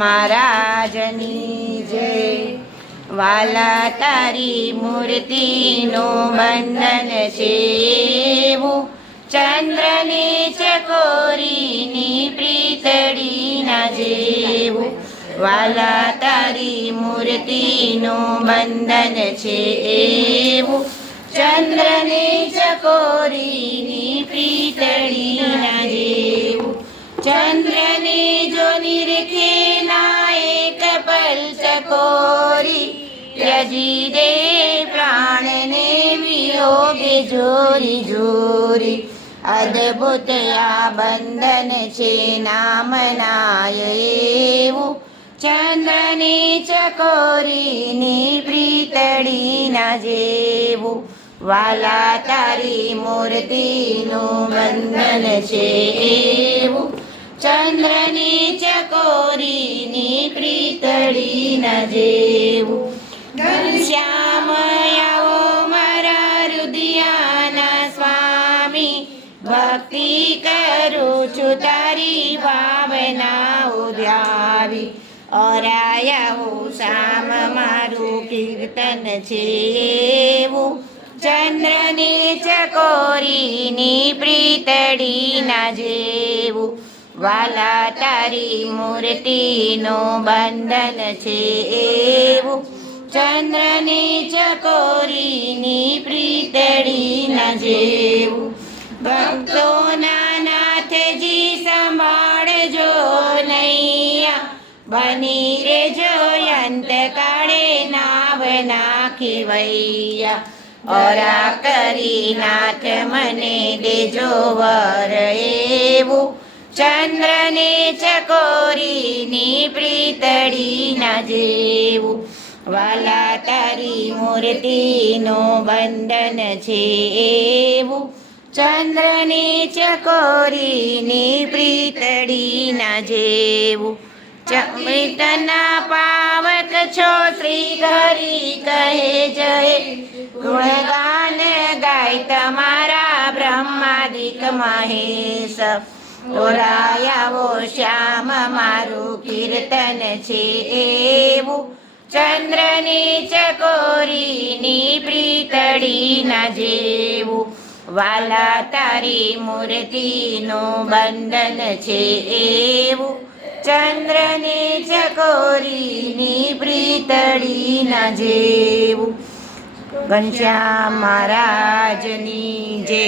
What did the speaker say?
મહારાજની જય. વાલા તારી મૂર્તિનું બંધન છે એવું, ચંદ્રની ચકોરીની પ્રીતડીના જેવું. વાલા તારી મૂર્તિનું બંધન છે એવું, ચંદ્રની ચકોરીની પ્રીતડીના જેવું. ચંદ્રની જો નિરખે ના એક પલ ચકોરી, ત્યજી દે પ્રાણને વિયોગે જોરી જોરી. અદ્ભુત આ બંધન છે નામનાય એવું, ચંદ્રની ચકોરીની પ્રીતડીના જેવું. વાલા તારી મૂર્તિનું બંધન છે એવું, ચંદ્રની ચકોરીની પ્રીતડીના જેવું. ઘનશ્યામ આવો મારા હૃદયાના સ્વામી, ભક્તિ કરું છું તારી ભાવના ઉદ્યાવી. ઓરાયા શામ મારું કીર્તન છે એવું, ચંદ્રની ચકોરીની પ્રીતડીના જેવું. વાલા તારી મૂર્તિનું બંધન છે એવું, ચંદ્રની ચકોરીની પ્રીતડીના જેવું. ભક્તોના નાથજી સંભાળજો નૈયા, બની રેજો અંત કાળે નાવ નાખી વૈયા. ઓરા કરી નાથ મને દેજો વર એવું, ચંદ્રની ચકોરીની પ્રીતડીના જેવું. વાલા તારી મૂર્તિનું બંધન છે એવું, ચંદ્રની ચકોરીની પ્રીતડીના જેવું. ચમૃતના પાવક છો શ્રી હરિ કહે જય, ગુણગાન ગાય તમારા બ્રહ્માદિક મહેશ. ઓરાયાવો શ્યામ મારું કીર્તન છે એવું, ચંદ્રની ચકોરીની પ્રીતડીના જેવું. વાલા તારી મૂર્તિનું બંધન છે એવું, ચંદ્રની ચકોરીની પ્રીતડીના જેવું. ઘનશ્યામ મહારાજની જય.